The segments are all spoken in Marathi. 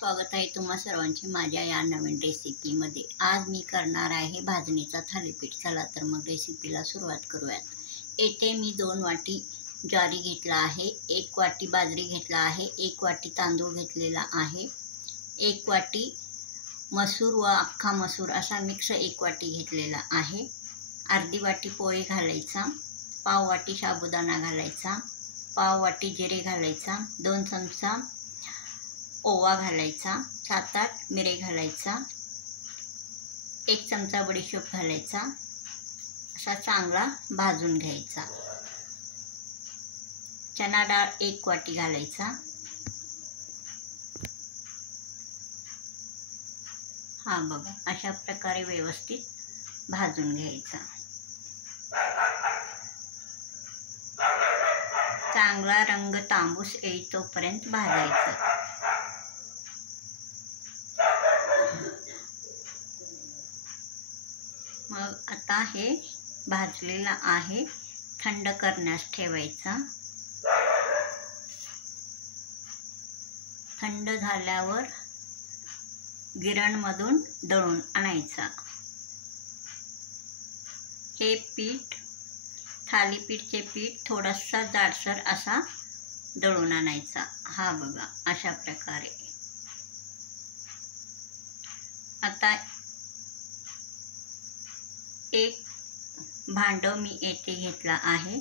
स्वागत आहे तुम्हा सर्वांचे माझ्या या नवीन रेसिपीमध्ये। आज मी करणार आहे भाजणीचा थालीपीठ। चला तर मग रेसिपीला सुरुवात करूयात। येथे मी 2 वाटी ज्वारी घेतला आहे, 1 वाटी बाजरी घेतला आहे, 1 वाटी तांदूळ घेतलेला आहे, 1 वाटी मसूर व अख्खा मसूर असा मिक्स 1 वाटी घेतलेला आहे, अर्धी वाटी पोहे घालायचा, पाव वाटी साबुदाणा घालायचा, पाव वाटी जिरे घालायचा, 2 चमचा ओवा घालायचा, 7-8 मिरे घालायचा, 1 चमचा बडीशेप घालायचा, असा चांगला भाजून घ्यायचा। चना डाळ 1 वाटी घालायचा। हा बघा, अशा प्रकारे व्यवस्थित भाजून घ्यायचा। चांगला रंग तांबूस येईतोपर्यंत भाजायचं। मग आता हे भाजलेला आहे, थंड करण्यास ठेवायचा। थंड झाल्यावर गिरणमधून दळून आणायचा। हे पीठ, थालीपीठचे पीठ थोडासा जाडसर असा दळून आणायचा। हा बघा, अशा प्रकारे। आता एक भांडं मी येथे घेतला आहे,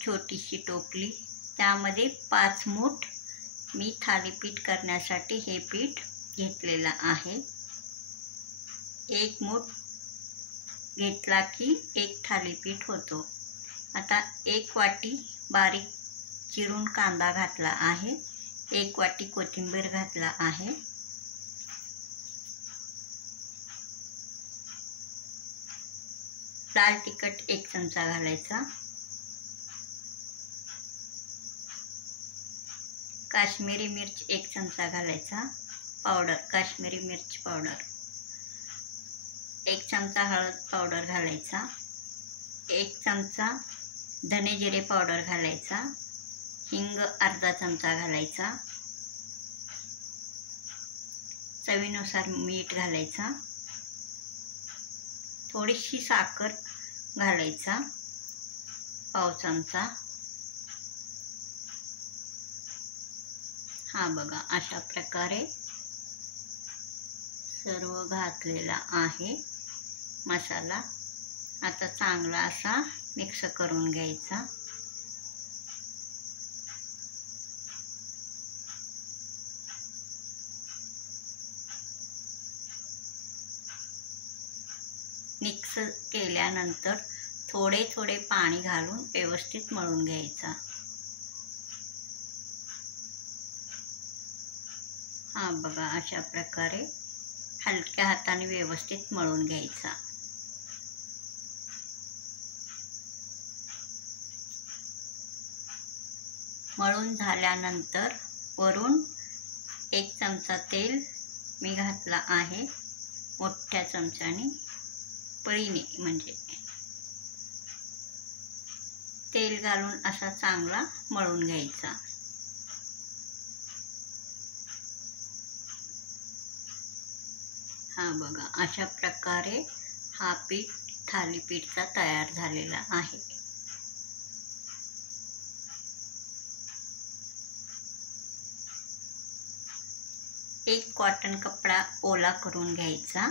छोटीशी टोपली, त्यामध्ये 5 मूठ मी थालीपीठ करण्यासाठी हे पीठ घेतलेला आहे। 1 मूठ घेतला की 1 थालीपीठ होतो। आता 1 वाटी बारीक चिरून कांदा घातला आहे, 1 वाटी कोथिंबीर घातला आहे, लाल तिखट 1 चमचा घालायचा, काश्मीरी मिर्च 1 चमचा घालायचा, पावडर काश्मीरी मिर्च पावडर, 1 चमचा हळद पावडर घालायचा, 1 चमचा धने जिरे पावडर घालायचा, हिंग अर्धा चमचा घालायचा, चवीनुसार मीठ घालायचा, थोडीशी साखर घालायचा, पाव चमचा। हा बघा, अशा प्रकारे सर्व घातलेला आहे मसाला। आता चांगला असा मिक्स करून घ्यायचा। मिक्स केल्यानंतर थोडे थोडे पाणी घालून व्यवस्थित मळून घ्यायचा। हा बघा, अशा प्रकारे हलक्या हाताने व्यवस्थित मळून घ्यायचा। मळून झाल्यानंतर वरून 1 चमचा तेल मी घातला आहे, मोठ्या चमच्याने, पळीने म्हणजे तेल घालून असा चांगला मळून घ्यायचा। हा बघा, अशा प्रकारे हा पीठ थालीपीठचा तयार झालेला आहे। एक कॉटन कपडा ओला करून घ्यायचा।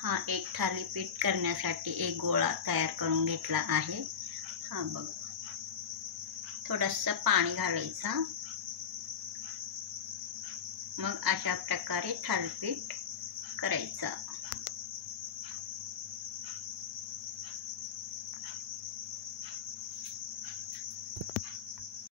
हा एक थालीपीठ करण्यासाठी एक गोळा तयार करून घेतला आहे। हा बघा, थोडंसं पाणी घालायचा, मग अशा प्रकारे थालीपीठ करायचा।